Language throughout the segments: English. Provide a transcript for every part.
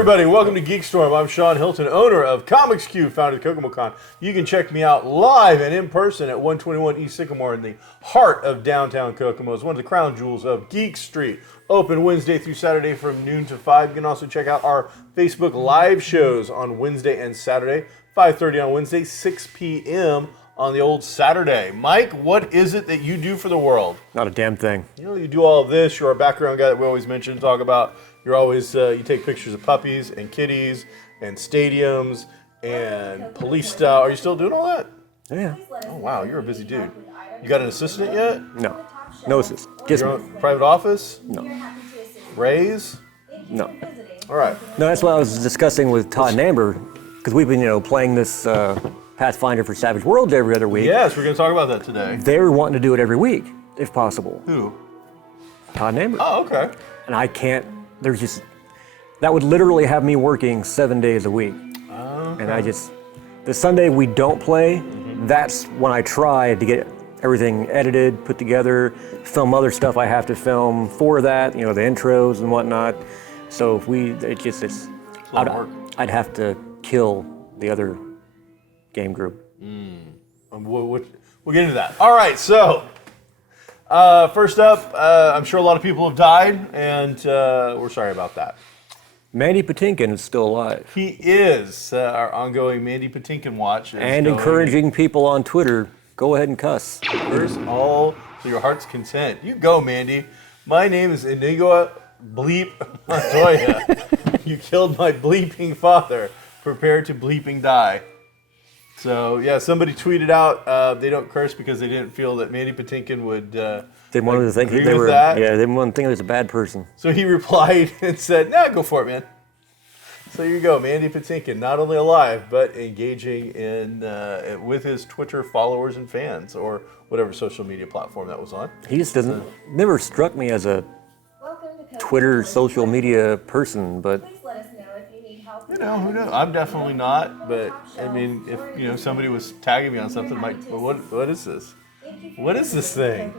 everybody, welcome to GeekStorm. I'm Sean Hilton, owner of Comics Cube, founder of KokomoCon. You can check me out live and in person at 121 East Sycamore in the heart of downtown Kokomo. It's one of the crown jewels of Geek Street. Open Wednesday through Saturday from noon to 5. You can also check out our Facebook live shows on Wednesday and Saturday, 5:30 on Wednesday, 6 p.m. on the old Saturday. Mike, what is it that you do for the world? Not a damn thing. You know, you do all of this. You're a background guy that we always mention and talk about. You're always, you take pictures of puppies and kitties and stadiums and police style. Are you still doing all that? Yeah. Oh, wow, you're a busy dude. You got an assistant yet? No. No assistant. Just Your own private office? no. Raise? No. All right. No, that's what I was discussing with Todd and Amber, because we've been, playing this Pathfinder for Savage Worlds every other week. Yes, we're going to talk about that today. They're wanting to do it every week, if possible. Who? Todd and Amber. Oh, okay. And I can't, that would literally have me working 7 days a week. Okay. And the Sunday we don't play, that's when I try to get everything edited, put together, film other stuff I have to film for that, the intros and whatnot. So if it's a lot of work. I'd have to kill the other game group. We'll get into that. All right, so first up, I'm sure a lot of people have died, and we're sorry about that. Mandy Patinkin is still alive. He is. Our ongoing Mandy Patinkin watch. And encouraging people on Twitter, go ahead and cuss. Curse all to your heart's content. You go, Mandy. My name is Inigo Bleep Montoya. You killed my bleeping father. Prepare to bleeping die. So, yeah, somebody tweeted out they don't curse because they didn't feel that Mandy Patinkin would Didn't want to think agree they with were. that. Yeah, they didn't want to think he was a bad person. So he replied and said, nah, go for it, man. So here you go, Mandy Patinkin, not only alive, but engaging in with his Twitter followers and fans, or whatever social media platform that was on. He just never struck me as a Twitter social media person, but Who knows? I'm definitely not, but I mean, if somebody was tagging me on something, what is this? What is this thing?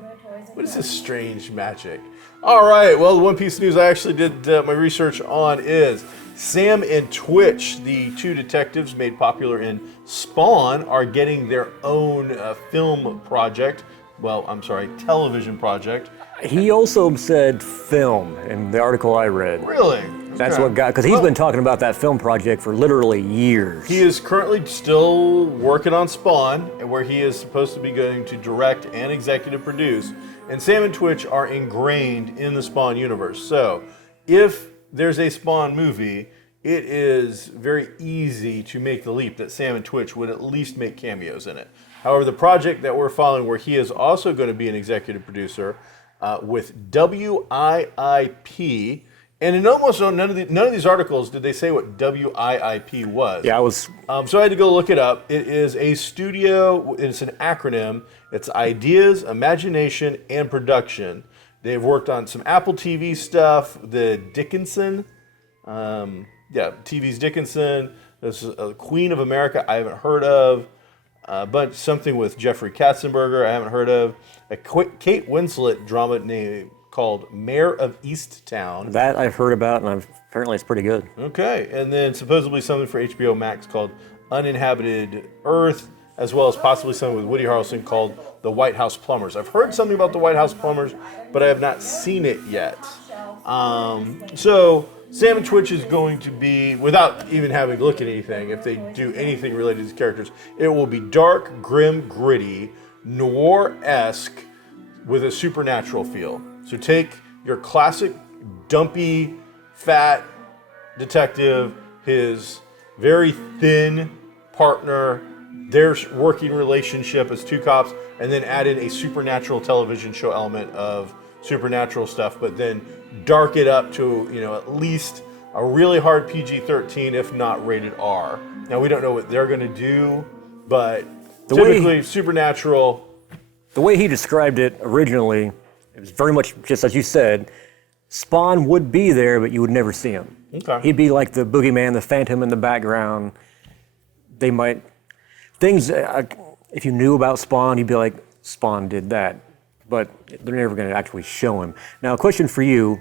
What is this strange magic? All right, well, the one piece of news I actually did my research on is Sam and Twitch, the two detectives made popular in Spawn, are getting their own film project. Well, I'm sorry, television project. he also said film in the article I read. Really? That's Okay. what got, because he's been talking about that film project for literally years. He is currently still working on Spawn, where he is supposed to be going to direct and executive produce. And Sam and Twitch are ingrained in the Spawn universe. So if there's a Spawn movie, it is very easy to make the leap that Sam and Twitch would at least make cameos in it. However, the project that we're following, where he is also going to be an executive producer with WIIP, and in almost none of these articles did they say what WIIP was. Yeah, I was. So I had to go look it up. It is a studio. It's an acronym. It's Ideas, Imagination, and Production. They've worked on some Apple TV stuff. The Dickinson, TV's Dickinson. This is Queen of America. I haven't heard of. But something with Jeffrey Katzenberger. I haven't heard of. A Kate Winslet drama name called Mayor of Easttown. That I've heard about, and apparently it's pretty good. Okay, and then supposedly something for HBO Max called Uninhabited Earth, as well as possibly something with Woody Harrelson called The White House Plumbers. I've heard something about The White House Plumbers, but I have not seen it yet. So Sam and Twitch is going to be, without even having to look at anything, if they do anything related to these characters, it will be dark, grim, gritty, noir-esque, with a supernatural feel. So take your classic dumpy, fat detective, his very thin partner, their working relationship as two cops, and then add in a supernatural television show element of supernatural stuff, but then dark it up to, at least a really hard PG-13, if not rated R. Now, we don't know what they're going to do, but typically supernatural. The way he described it originally, it was very much just as you said. Spawn would be there, but you would never see him. Okay. He'd be like the boogeyman, the phantom in the background. They might, if you knew about Spawn, you'd be like, Spawn did that. But they're never going to actually show him. Now, a question for you.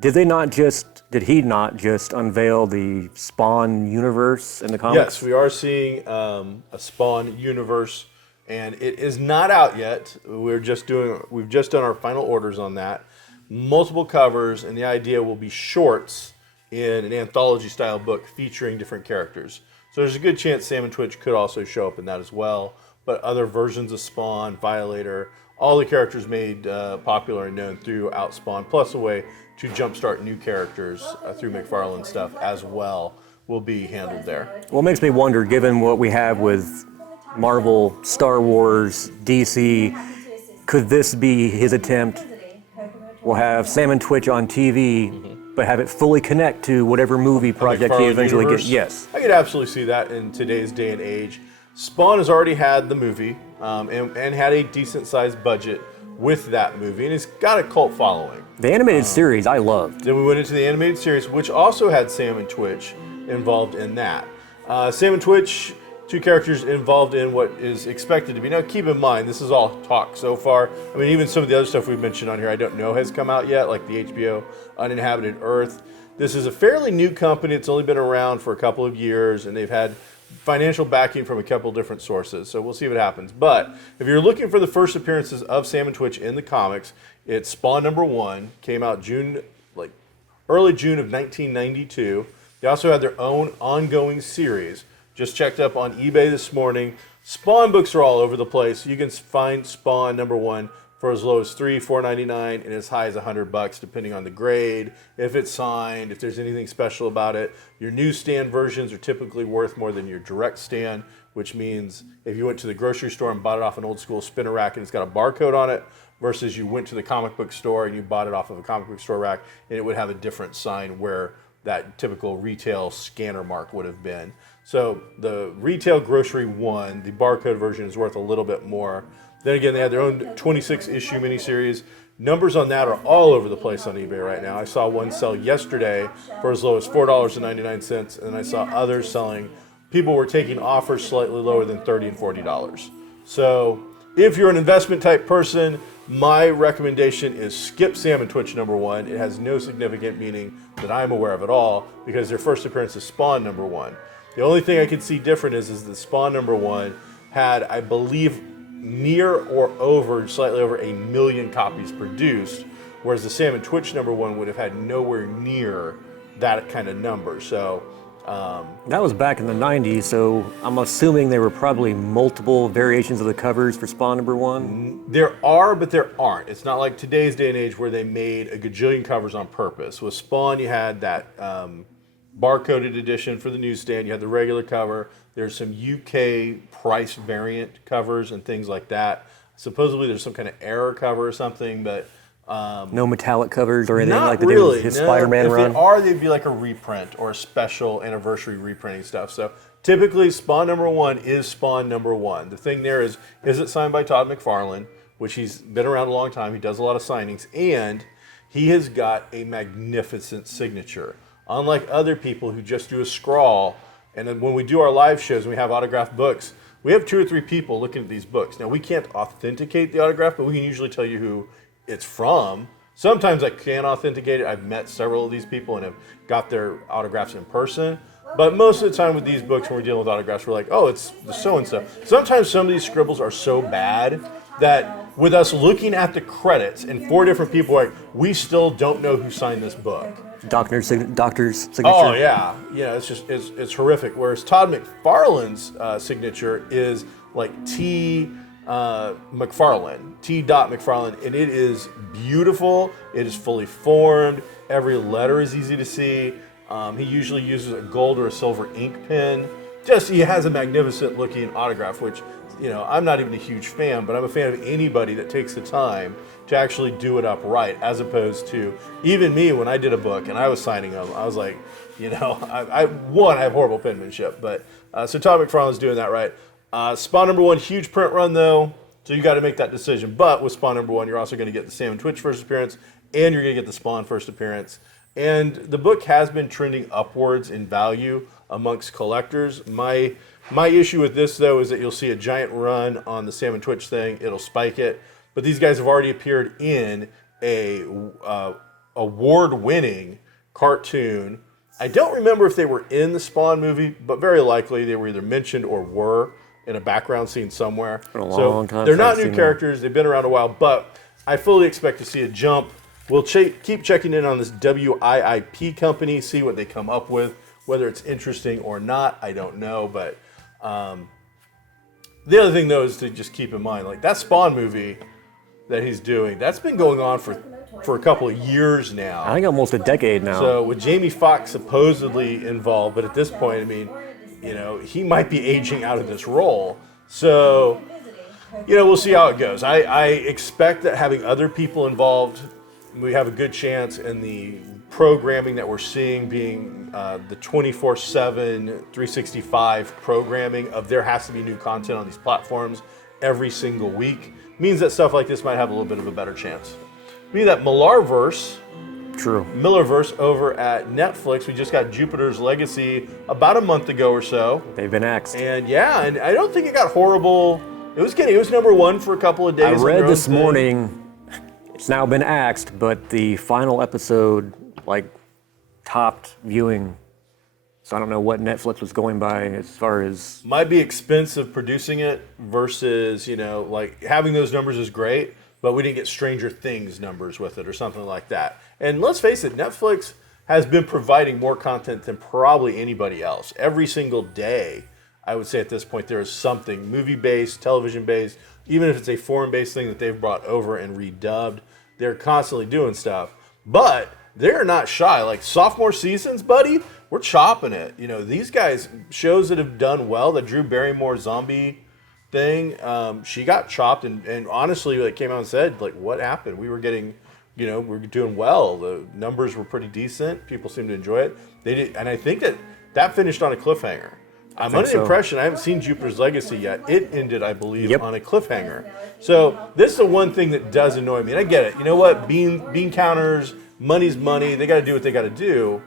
Did they not just Did he not just unveil the Spawn universe in the comics? Yes, we are seeing a Spawn universe, and it is not out yet. We've just done our final orders on that. Multiple covers, and the idea will be shorts in an anthology-style book featuring different characters. So there's a good chance Sam and Twitch could also show up in that as well. But other versions of Spawn, Violator, all the characters made popular and known throughout Spawn, plus a way to jumpstart new characters through McFarlane stuff as well, will be handled there. Well, it makes me wonder, given what we have with Marvel, Star Wars, DC, could this be his attempt? We'll have Sam and Twitch on TV, but have it fully connect to whatever movie project he eventually gets. Yes. I could absolutely see that in today's day and age. Spawn has already had the movie and had a decent-sized budget with that movie, and it's got a cult following. The animated series I loved. Then we went into the animated series, which also had Sam and Twitch involved in that. Sam and Twitch, two characters involved in what is expected to be. Now, keep in mind, this is all talk so far. I mean, even some of the other stuff we've mentioned on here I don't know has come out yet, like the HBO Uninhabited Earth. This is a fairly new company. It's only been around for a couple of years, and they've had financial backing from a couple different sources, so we'll see what happens. But if you're looking for the first appearances of Sam and Twitch in the comics, it's Spawn #1, came out early June of 1992. They also had their own ongoing series. Just checked up on eBay this morning. Spawn books are all over the place. You can find Spawn #1 for as low as $4.99 and as high as $100, depending on the grade, if it's signed, if there's anything special about it. Your newsstand versions are typically worth more than your direct stand, which means if you went to the grocery store and bought it off an old school spinner rack and it's got a barcode on it, versus you went to the comic book store and you bought it off of a comic book store rack and it would have a different sign where that typical retail scanner mark would have been. So the retail grocery one, the barcode version, is worth a little bit more. Then again, they had their own 26-issue miniseries. Numbers on that are all over the place on eBay right now. I saw one sell yesterday for as low as $4.99, and I saw others selling. People were taking offers slightly lower than $30 and $40. So if you're an investment type person, my recommendation is skip Sam and Twitch #1. It has no significant meaning that I'm aware of at all because their first appearance is Spawn #1. The only thing I could see different is that Spawn #1 had, I believe, near or over, slightly over 1 million copies produced, whereas the Sam and Twitch #1 would have had nowhere near that kind of number. So that was back in the 90s, so I'm assuming there were probably multiple variations of the covers for Spawn #1. there are, but there aren't. It's not like today's day and age where they made a gajillion covers on purpose. With Spawn, you had that barcoded edition for the newsstand. You had the regular cover. There's some UK price variant covers and things like that. Supposedly there's some kind of error cover or something, but no metallic covers or anything not like they really. did with his No. Spider-Man run? If they are, they'd be like a reprint or a special anniversary reprinting stuff. So typically Spawn #1 is Spawn #1. The thing there is it signed by Todd McFarlane, which he's been around a long time. He does a lot of signings, and he has got a magnificent signature. Unlike other people who just do a scrawl, and then when we do our live shows and we have autographed books, we have 2 or 3 people looking at these books. Now, we can't authenticate the autograph, but we can usually tell you who it's from. Sometimes I can authenticate it. I've met several of these people and have got their autographs in person. But most of the time with these books, when we're dealing with autographs, we're like, oh, it's the so-and-so. Sometimes some of these scribbles are so bad that with us looking at the credits and 4 different people, like, we still don't know who signed this book. Doctor's signature. Oh yeah, it's horrific. Whereas Todd McFarlane's signature is like T. McFarlane, T. McFarlane, and it is beautiful. It is fully formed. Every letter is easy to see. He usually uses a gold or a silver ink pen. He has a magnificent looking autograph, which, I'm not even a huge fan, but I'm a fan of anybody that takes the time to actually do it up right, as opposed to even me when I did a book and I was signing them. I was like, I have horrible penmanship, but so Todd McFarlane's doing that right. Spawn #1, huge print run though, so you got to make that decision. But with Spawn #1, you're also going to get the Sam and Twitch first appearance, and you're going to get the Spawn first appearance. And the book has been trending upwards in value amongst collectors. My issue with this though is that you'll see a giant run on the Sam and Twitch thing. It'll spike it, but these guys have already appeared in a award-winning cartoon. I don't remember if they were in the Spawn movie, but very likely they were either mentioned or were in a background scene somewhere. For a long time they're since not I've new seen characters. They've been around a while, but I fully expect to see a jump. We'll keep checking in on this WIIP company, see what they come up with. Whether it's interesting or not, I don't know. But the other thing, though, is to just keep in mind, like that Spawn movie that he's doing, that's been going on for a couple of years now. I think almost a decade now. So with Jamie Foxx supposedly involved, but at this point, I mean, he might be aging out of this role. So, we'll see how it goes. I expect that having other people involved, we have a good chance in the programming that we're seeing being the 24/7, 365 programming of there has to be new content on these platforms every single week. Means that stuff like this might have a little bit of a better chance. Meaning that Millarverse, Millerverse over at Netflix, we just got Jupiter's Legacy about a month ago or so. They've been axed. And and I don't think it got horrible. It was number one for a couple of days. I read this morning, it's now been axed, but the final episode, topped viewing. So I don't know what Netflix was going by as far as... Might be expensive producing it versus, having those numbers is great, but we didn't get Stranger Things numbers with it or something like that. And let's face it, Netflix has been providing more content than probably anybody else. Every single day, I would say at this point, there is something movie-based, television-based, even if it's a foreign-based thing that they've brought over and redubbed. They're constantly doing stuff. But they're not shy. Like sophomore seasons, buddy, we're chopping it. These guys, shows that have done well, the Drew Barrymore zombie thing, she got chopped and honestly came out and said, what happened? We were getting, we're doing well. The numbers were pretty decent. People seemed to enjoy it. They did, and I think that finished on a cliffhanger. I'm under the impression, I haven't seen Jupiter's Legacy yet. It ended, I believe, on a cliffhanger. So this is the one thing that does annoy me. And I get it. You know what? Bean counters, money's money. They got to do what they got to do.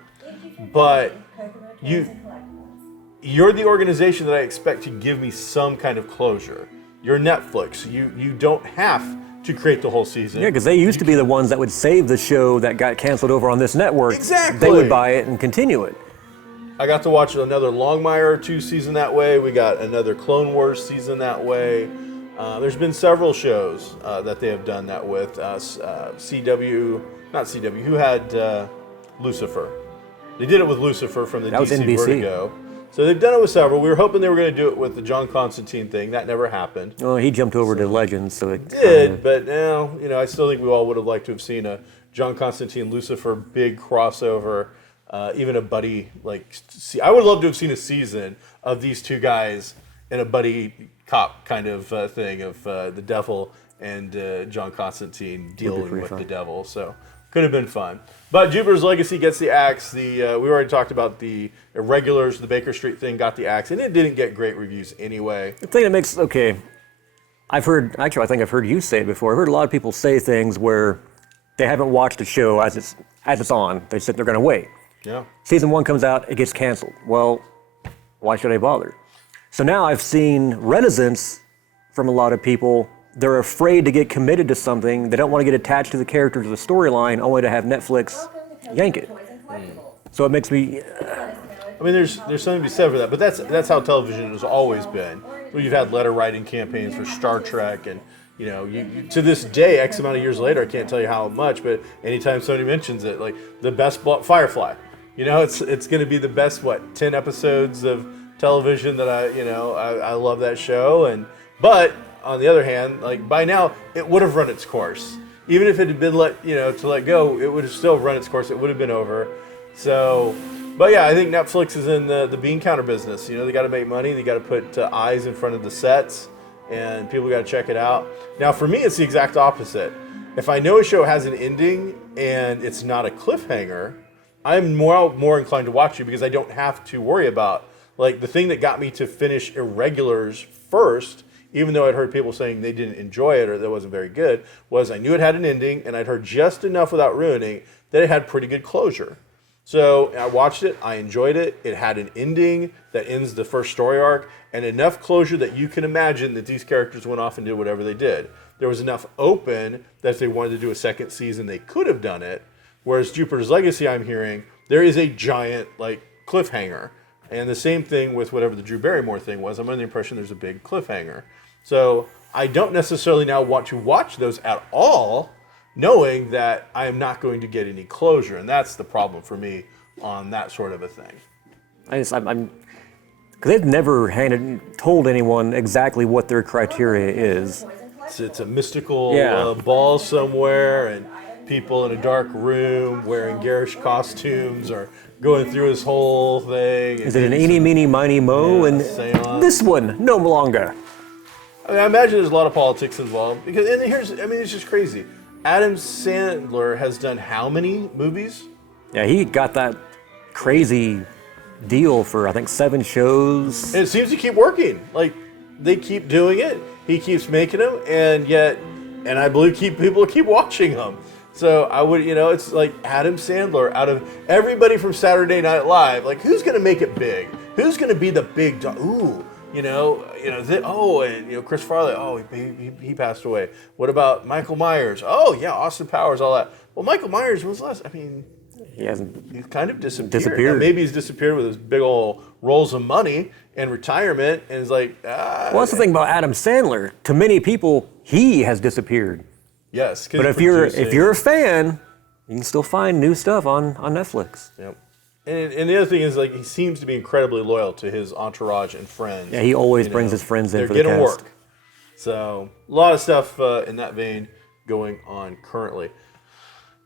But you're the organization that I expect to give me some kind of closure. You're Netflix. You don't have to create the whole season. Yeah, because they used to be the ones that would save the show that got canceled over on this network. Exactly. They would buy it and continue it. I got to watch another Longmire 2 season that way. We got another Clone Wars season that way. There's been several shows that they have done that with. Who had Lucifer? They did it with Lucifer from the DC Vertigo. So they've done it with several. We were hoping they were going to do it with the John Constantine thing. That never happened. Well, he jumped over to Legends, so it did. But now, I still think we all would have liked to have seen a John Constantine Lucifer big crossover. Even a buddy, I would love to have seen a season of these two guys in a buddy cop kind of thing of the devil and John Constantine dealing with the devil. So could have been fun. But Jupiter's Legacy gets the axe. We already talked about the Irregulars, the Baker Street thing got the axe, and it didn't get great reviews anyway. The thing that makes, I think I've heard you say it before. I've heard a lot of people say things where they haven't watched the show as it's on. They said they're going to wait. Yeah. Season 1 comes out, it gets canceled. Well, why should I bother? So now I've seen reticence from a lot of people. They're afraid to get committed to something. They don't want to get attached to the characters of the storyline, only to have Netflix yank it. So it makes me... I mean, there's something to be said for that, but that's how television has always been. You've had letter writing campaigns for Star Trek, and you to this day, X amount of years later, I can't tell you how much, but anytime somebody mentions it, the best Firefly. It's going to be the best 10 episodes of television that I love that show, but on the other hand, by now it would have run its course. Even if it had been let go, it would have still run its course. It would have been over. So, but yeah, I think Netflix is in the bean counter business. They got to make money. They got to put eyes in front of the sets, and people got to check it out. Now, for me, it's the exact opposite. If I know a show has an ending and it's not a cliffhanger, I'm more inclined to watch it because I don't have to worry about the thing that got me to finish Irregulars first, even though I'd heard people saying they didn't enjoy it or that it wasn't very good, was I knew it had an ending and I'd heard just enough without ruining that it had pretty good closure. So I watched it, I enjoyed it. It had an ending that ends the first story arc and enough closure that you can imagine that these characters went off and did whatever they did. There was enough open that if they wanted to do a second season, they could have done it. Whereas Jupiter's Legacy, I'm hearing, there is a giant like cliffhanger. And the same thing with whatever the Drew Barrymore thing was. I'm under the impression there's a big cliffhanger. So I don't necessarily now want to watch those at all, knowing that I am not going to get any closure. And that's the problem for me on that sort of a thing. I'm because they've never told anyone exactly what their criteria is. It's a mystical ball somewhere, and people in a dark room wearing garish costumes are going through this whole thing. Is it an eeny, meeny, miny, mo? And seance. This one, no longer. I mean, I imagine there's a lot of politics involved. It's just crazy. Adam Sandler has done how many movies? Yeah, he got that crazy deal for, I think, 7 shows. And it seems to keep working. Like, they keep doing it. He keeps making them, and I believe people keep watching them. So I would, it's like Adam Sandler out of everybody from Saturday Night Live. Like, who's going to make it big? Who's going to be the big dog? Ooh, Chris Farley. Oh, he passed away. What about Michael Myers? Oh, yeah, Austin Powers, all that. Well, Michael Myers was less. I mean, he's kind of disappeared. Now, maybe he's disappeared with his big old rolls of money and retirement, and it's like, Well, that's the thing about Adam Sandler. To many people, he has disappeared. Yes, but if you're a fan, you can still find new stuff on Netflix. Yep. And the other thing is, like, he seems to be incredibly loyal to his entourage and friends. Yeah, he always brings his friends in for the cast. They're getting work. So a lot of stuff in that vein going on currently.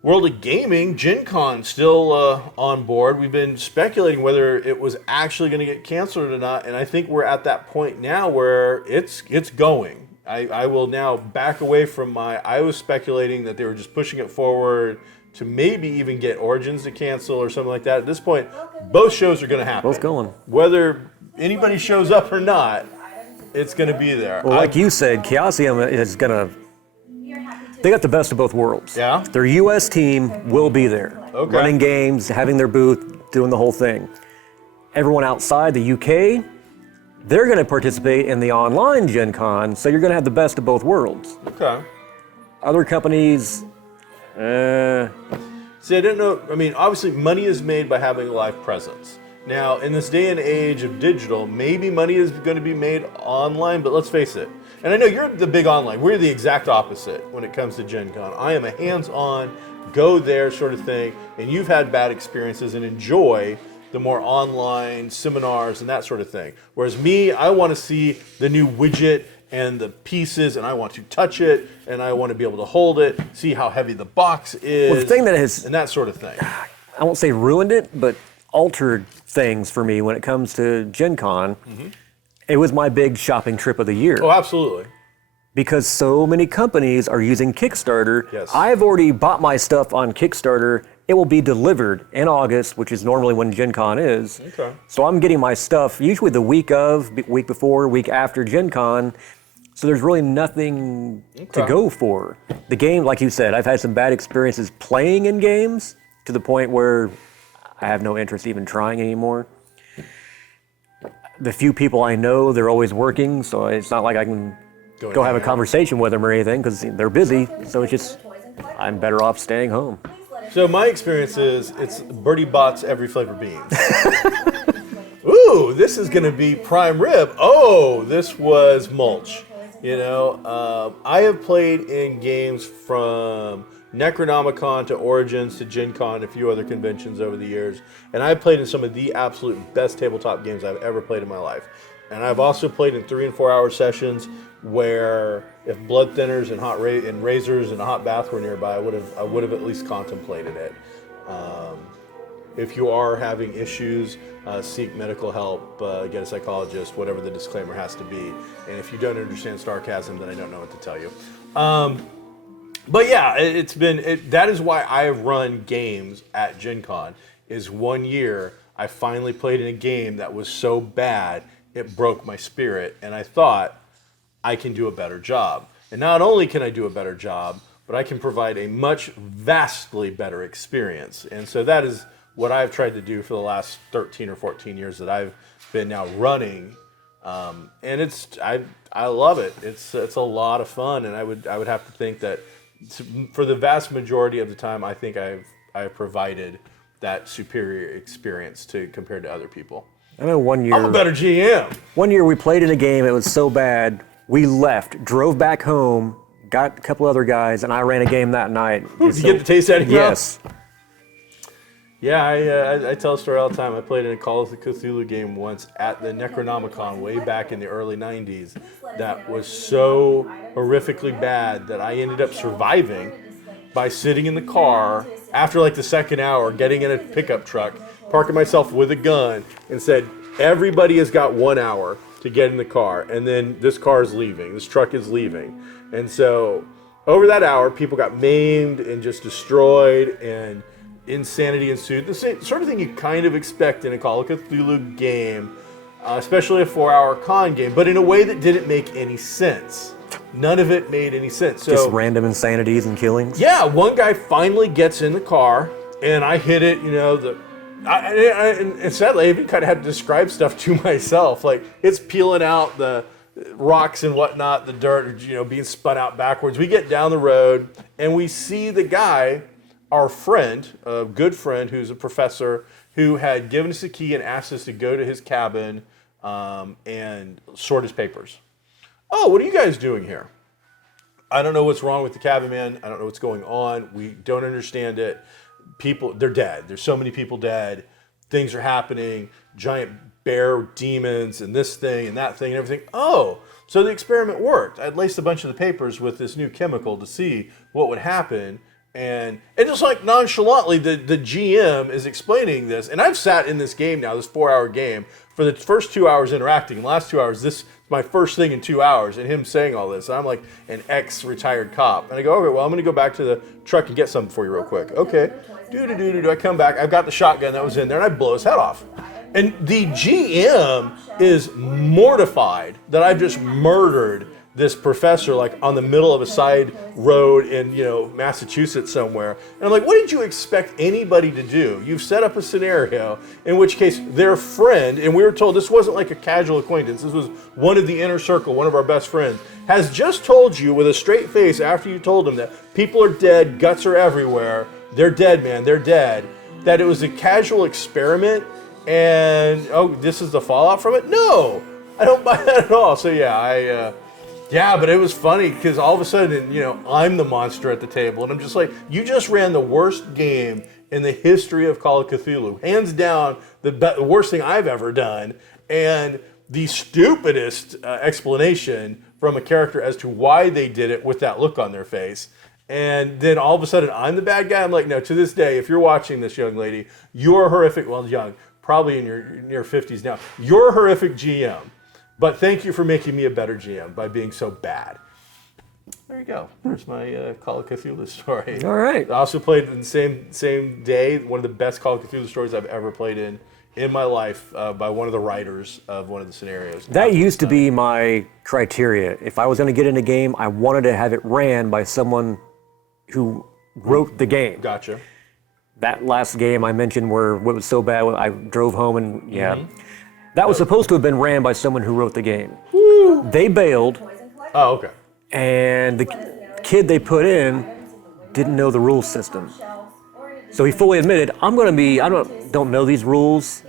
World of Gaming, Gen Con still on board. We've been speculating whether it was actually going to get canceled or not, and I think we're at that point now where it's going. I will now back away from I was speculating that they were just pushing it forward to maybe even get Origins to cancel or something like that. At this point, both shows are going to happen. Both going. Whether anybody shows up or not, it's going to be there. Well, like you said, Chaosium is going to... They got the best of both worlds. Yeah? Their U.S. team will be there. Okay. Running games, having their booth, doing the whole thing. Everyone outside the U.K., they're going to participate in the online Gen Con, so you're going to have the best of both worlds. Okay. Other companies... See, I didn't know. I mean, obviously, money is made by having a live presence. Now, in this day and age of digital, maybe money is going to be made online, but let's face it. And I know you're the big online. We're the exact opposite when it comes to Gen Con. I am a hands-on, go there sort of thing, and you've had bad experiences and enjoy the more online seminars and that sort of thing. Whereas me, I want to see the new widget and the pieces, and I want to touch it, and I want to be able to hold it, see how heavy the box is, well, the thing that has, and that sort of thing. I won't say ruined it, but altered things for me when it comes to Gen Con. Mm-hmm. It was my big shopping trip of the year. Oh, absolutely. Because so many companies are using Kickstarter. Yes. I've already bought my stuff on Kickstarter. It will be delivered in August, which is normally when Gen Con is. Okay. So I'm getting my stuff usually the week before, week after Gen Con. So there's really nothing to go for. The game, like you said, I've had some bad experiences playing in games to the point where I have no interest even trying anymore. The few people I know, they're always working, so it's not like I can go have a conversation with them or anything because they're busy. So it's just, I'm better off staying home. So my experience is it's Birdie Bot's every flavor beans. Ooh, this is going to be prime rib. Oh, this was mulch. I have played in games from Necronomicon to Origins to Gen Con, a few other conventions over the years, and I've played in some of the absolute best tabletop games I've ever played in my life. And I've also played in 3 and 4 hour sessions where if blood thinners and razors and a hot bath were nearby, I would have at least contemplated it. If you are having issues, seek medical help, get a psychologist, whatever the disclaimer has to be. And if you don't understand sarcasm, then I don't know what to tell you. But yeah, that is why I run games at Gen Con, is 1 year I finally played in a game that was so bad, it broke my spirit. And I thought, I can do a better job. And not only can I do a better job, but I can provide a vastly better experience. And so that is what I've tried to do for the last 13 or 14 years that I've been now running, and I love it. It's a lot of fun, and I would have to think that for the vast majority of the time, I think I've provided that superior experience to compared to other people. I know one year. I'm a better GM. One year we played in a game. It was so bad. We left, drove back home, got a couple other guys, and I ran a game that night. Did you get the taste out of your mouth? Yes. Yeah, I tell a story all the time. I played in a Call of the Cthulhu game once at the Necronomicon way back in the early 90s that was so horrifically bad that I ended up surviving by sitting in the car after like the second hour, getting in a pickup truck, parking myself with a gun, and said, everybody has got 1 hour to get in the car, and then this car is leaving, this truck is leaving. And so over that hour, people got maimed and just destroyed, and insanity ensued. The same sort of thing you kind of expect in a Call of Cthulhu game, especially a 4-hour con game, but in a way that didn't make any sense. None of it made any sense. So, just random insanities and killings? Yeah, one guy finally gets in the car, and I hit it, and sadly, I even kind of had to describe stuff to myself. Like, it's peeling out the rocks and whatnot, the dirt, being spun out backwards. We get down the road, and we see the guy, our friend, a good friend who's a professor, who had given us a key and asked us to go to his cabin and sort his papers. Oh, what are you guys doing here? I don't know what's wrong with the cabin, man. I don't know what's going on. We don't understand it. People, they're dead. There's so many people dead. Things are happening. Giant bear demons and this thing and that thing and everything. Oh, so the experiment worked. I'd laced a bunch of the papers with this new chemical to see what would happen. And just like nonchalantly, the GM is explaining this. And I've sat in this game now, this 4-hour game, for the first 2 hours interacting. The last 2 hours, this is my first thing in 2 hours, and him saying all this. And I'm like an ex-retired cop. And I go, okay, well, I'm going to go back to the truck and get something for you real quick. Okay. Do. I come back. I've got the shotgun that was in there, and I blow his head off. And the GM is mortified that I've just murdered this professor, like on the middle of a side road in Massachusetts somewhere. And I'm like, what did you expect anybody to do? You've set up a scenario in which case their friend, and we were told this wasn't like a casual acquaintance, this was one of the inner circle, one of our best friends, has just told you with a straight face after you told him that people are dead, guts are everywhere, they're dead, man, they're dead, that it was a casual experiment and, this is the fallout from it? No, I don't buy that at all. So yeah, but it was funny because all of a sudden, I'm the monster at the table. And I'm just like, you just ran the worst game in the history of Call of Cthulhu. Hands down, the worst thing I've ever done. And the stupidest explanation from a character as to why they did it with that look on their face. And then all of a sudden, I'm the bad guy. I'm like, no, to this day, if you're watching this, young lady, you're horrific. Well, young, probably in your near 50s now. You're a horrific GM. But thank you for making me a better GM by being so bad. There you go. There's my Call of Cthulhu story. All right. I also played in the same day one of the best Call of Cthulhu stories I've ever played in my life by one of the writers of one of the scenarios. That used to be my criteria. If I was going to get in a game, I wanted to have it ran by someone who wrote the game. Gotcha. That last game I mentioned where it was so bad, I drove home and that was supposed to have been ran by someone who wrote the game. Woo. They bailed. Oh, okay. And the kid they put in didn't know the rules system. So he fully admitted, I don't know these rules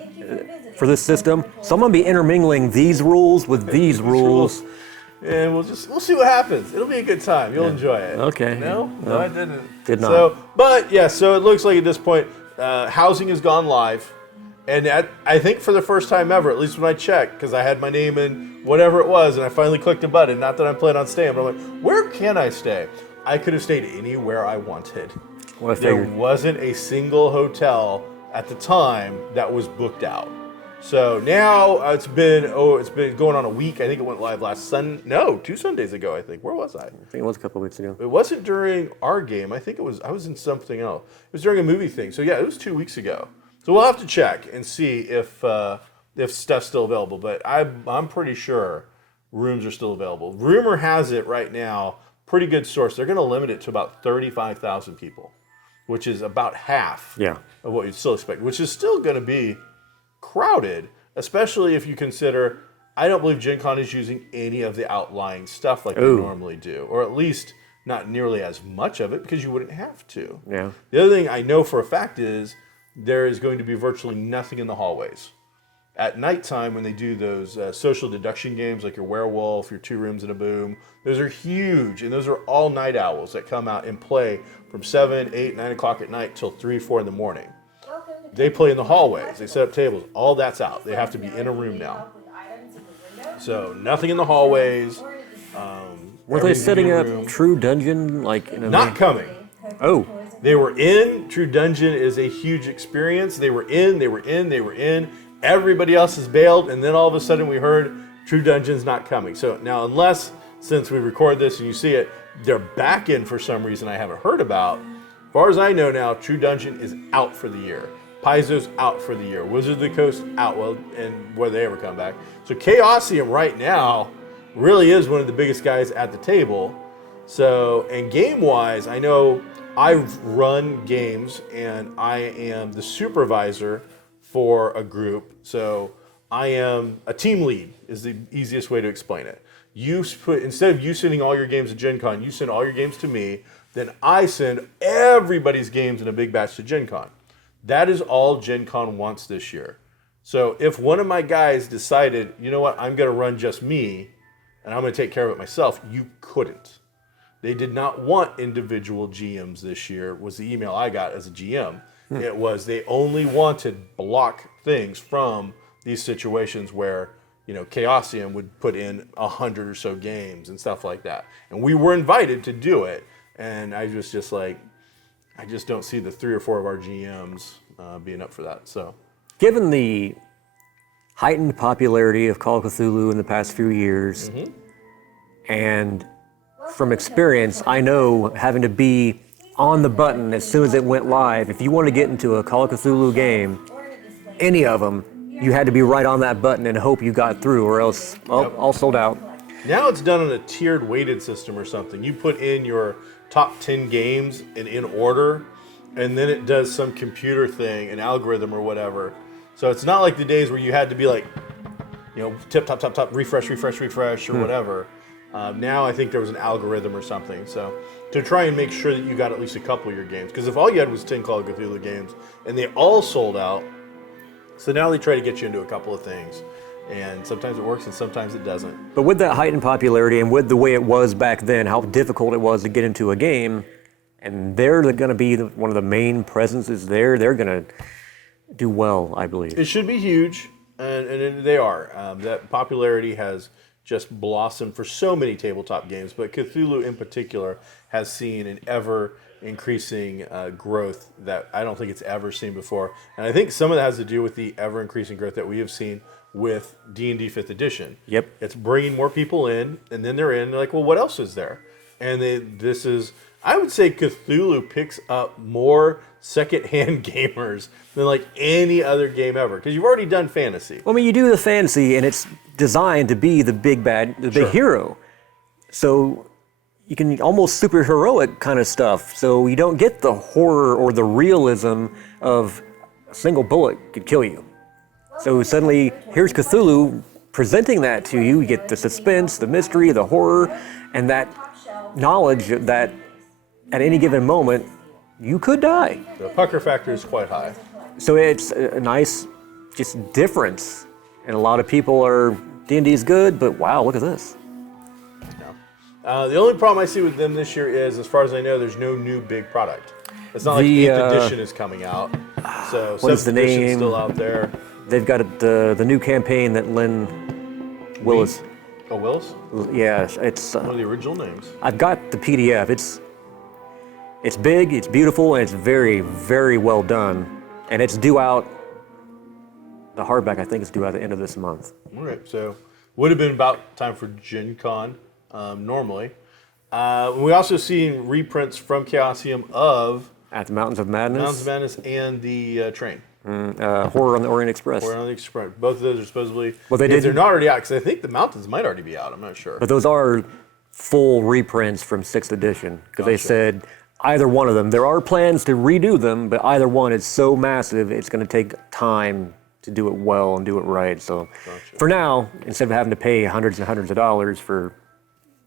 for this system, so I'm going to be intermingling these rules with these rules. And we'll see what happens. It'll be a good time. You'll enjoy it. Okay. No, I didn't. Did not. So it looks like at this point, housing has gone live. And I think for the first time ever, at least when I checked, because I had my name in whatever it was, and I finally clicked a button, not that I'm planning on staying, but I'm like, where can I stay? I could have stayed anywhere I wanted. Well, there wasn't a single hotel at the time that was booked out. So now it's been going on a week. I think it went live last Sunday. No, 2 Sundays ago, I think. Where was I? I think it was a couple of weeks ago. It wasn't during our game. I think I was in something else. It was during a movie thing. So yeah, it was 2 weeks ago. So we'll have to check and see if stuff's still available. But I'm pretty sure rooms are still available. Rumor has it right now, pretty good source, they're going to limit it to about 35,000 people, which is about half of what you'd still expect, which is still going to be crowded, especially if you consider, I don't believe Gen Con is using any of the outlying stuff like they normally do, or at least not nearly as much of it because you wouldn't have to. Yeah. The other thing I know for a fact is there is going to be virtually nothing in the hallways. At nighttime, when they do those social deduction games like your Werewolf, your Two Rooms and a Boom, those are huge, and those are all night owls that come out and play from 7, 8, 9 o'clock at night till 3, 4 in the morning. They play in the hallways. They set up tables. All that's out. They have to be in a room now. So nothing in the hallways. Were they setting up True Dungeon like in a Not coming. Oh. They were in. True Dungeon is a huge experience. They were in. Everybody else has bailed, and then all of a sudden we heard True Dungeon's not coming. So now, unless, since we record this and you see it, they're back in for some reason I haven't heard about. As far as I know now, True Dungeon is out for the year. Paizo's out for the year. Wizards of the Coast out. Well, and whether they ever come back. So Chaosium right now really is one of the biggest guys at the table. So, and game-wise, I know I've run games, and I am the supervisor for a group. So I am a team lead is the easiest way to explain it. Instead of you sending all your games to Gen Con, you send all your games to me, then I send everybody's games in a big batch to Gen Con. That is all Gen Con wants this year. So if one of my guys decided, you know what, I'm gonna run just me, and I'm gonna take care of it myself, you couldn't. They did not want individual GMs this year, was the email I got as a GM. It was they only wanted block things from these situations where, Chaosium would put in 100 or so games and stuff like that. And we were invited to do it. And I was just like, I just don't see the 3 or 4 of our GMs being up for that. So, given the heightened popularity of Call of Cthulhu in the past few years, and from experience, I know having to be on the button as soon as it went live. If you want to get into a Call of Cthulhu game, any of them, you had to be right on that button and hope you got through, or else all sold out. Now it's done on a tiered weighted system or something. You put in your top 10 games in order, and then it does some computer thing, an algorithm or whatever. So it's not like the days where you had to be like, tip, top, refresh, or whatever. Now I think there was an algorithm or something. So to try and make sure that you got at least a couple of your games. Because if all you had was 10 Call of Cthulhu games and they all sold out, so now they try to get you into a couple of things. And sometimes it works and sometimes it doesn't. But with that heightened popularity and with the way it was back then, how difficult it was to get into a game, and they're going to be one of the main presences there, they're going to do well, I believe. It should be huge, and they are. That popularity has just blossomed for so many tabletop games, but Cthulhu in particular has seen an ever-increasing growth that I don't think it's ever seen before. And I think some of that has to do with the ever-increasing growth that we have seen with D&D 5th edition. Yep. It's bringing more people in, and then they're like, well, what else is there? And I would say Cthulhu picks up more secondhand gamers than like any other game ever, because you've already done fantasy. Well, I mean, you do the fantasy, and it's designed to be the big bad, the big hero. So you can almost superheroic kind of stuff. So you don't get the horror or the realism of a single bullet could kill you. So suddenly, here's Cthulhu presenting that to you. You get the suspense, the mystery, the horror, and that knowledge that at any given moment, you could die. The pucker factor is quite high. So it's a nice just difference. And a lot of people are, D&D is good, but wow, look at this. Yeah. The only problem I see with them this year is, as far as I know, there's no new big product. It's not like 8th edition is coming out. So 7th edition is still out there. They've got the new campaign that Lynn Willis. Oh, Willis? Yeah, it's one of the original names. I've got the PDF. It's big, it's beautiful, and it's very, very well done. And it's due out. The hardback, I think, is due out at the end of this month. All right, so would have been about time for Gen Con normally. We also seen reprints from Chaosium of At the Mountains of Madness. Mountains of Madness and the Train. Horror on the Orient Express. Horror on the Express. Both of those are supposedly. Well, if they're not already out, because I think the Mountains might already be out. I'm not sure. But those are full reprints from 6th edition, because they said either one of them. There are plans to redo them, but either one is so massive, it's going to take time to do it well and do it right. So for now, instead of having to pay hundreds and hundreds of dollars for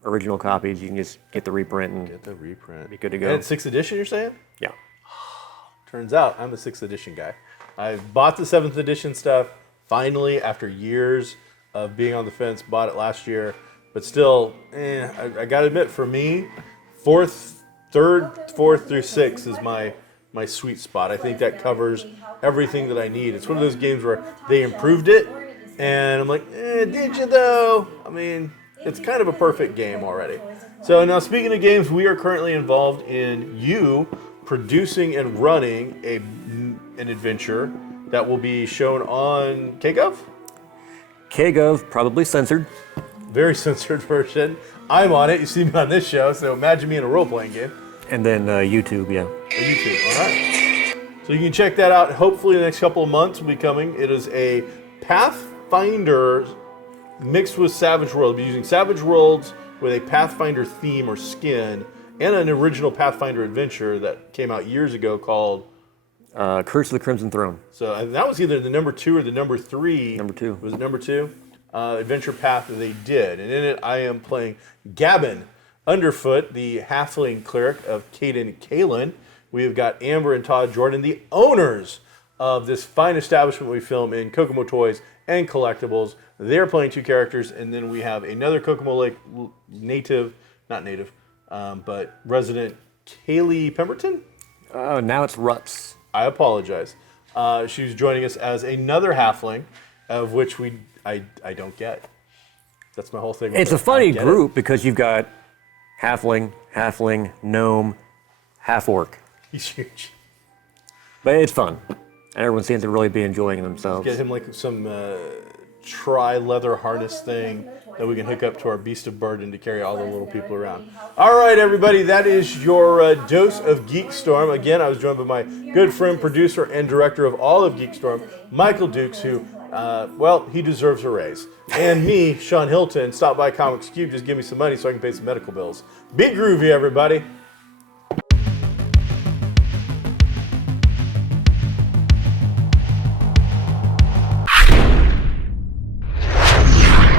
original copies, you can just get the reprint and get the reprint. Be good to go. And it's 6th edition, you're saying? Yeah. Turns out I'm a 6th edition guy. I bought the 7th edition stuff finally after years of being on the fence. Bought it last year, but still, I gotta admit, for me, 4th through 6th is my sweet spot. I think that covers everything that I need. It's one of those games where they improved it, and I'm like, did you though? I mean, it's kind of a perfect game already. So now, speaking of games, we are currently involved in you producing and running an adventure that will be shown on KGov? KGov, probably censored. Very censored version. I'm on it. You see me on this show, so imagine me in a role-playing game. And then YouTube, yeah. YouTube, all right. So you can check that out. Hopefully the next couple of months will be coming. It is a Pathfinder mixed with Savage World. We'll be using Savage Worlds with a Pathfinder theme or skin, and an original Pathfinder adventure that came out years ago called Curse of the Crimson Throne. So and that was either the number 2 or the number 3. Number 2. Was it number 2? Adventure path that they did. And in it, I am playing Gavin Underfoot, the halfling cleric of Caden Kalen. We have got Amber and Todd Jordan, the owners of this fine establishment we film in Kokomo Toys and Collectibles. They're playing 2 characters, and then we have another Kokomo Lake but resident Kaylee Pemberton. Now it's Ruts. I apologize. She's joining us as another halfling, of which I don't get. That's my whole thing. It's a funny group because you've got halfling, gnome, half-orc. He's huge. But it's fun. And everyone seems to really be enjoying themselves. Get him like some tri-leather harness thing that we can hook up to our beast of burden to carry all the little people around. All right, everybody, that is your dose of GeekStorm. Again, I was joined by my good friend, producer, and director of all of GeekStorm, Michael Dukes, who, he deserves a raise. And me, Sean Hilton, stop by Comics Cube, just give me some money so I can pay some medical bills. Be groovy, everybody.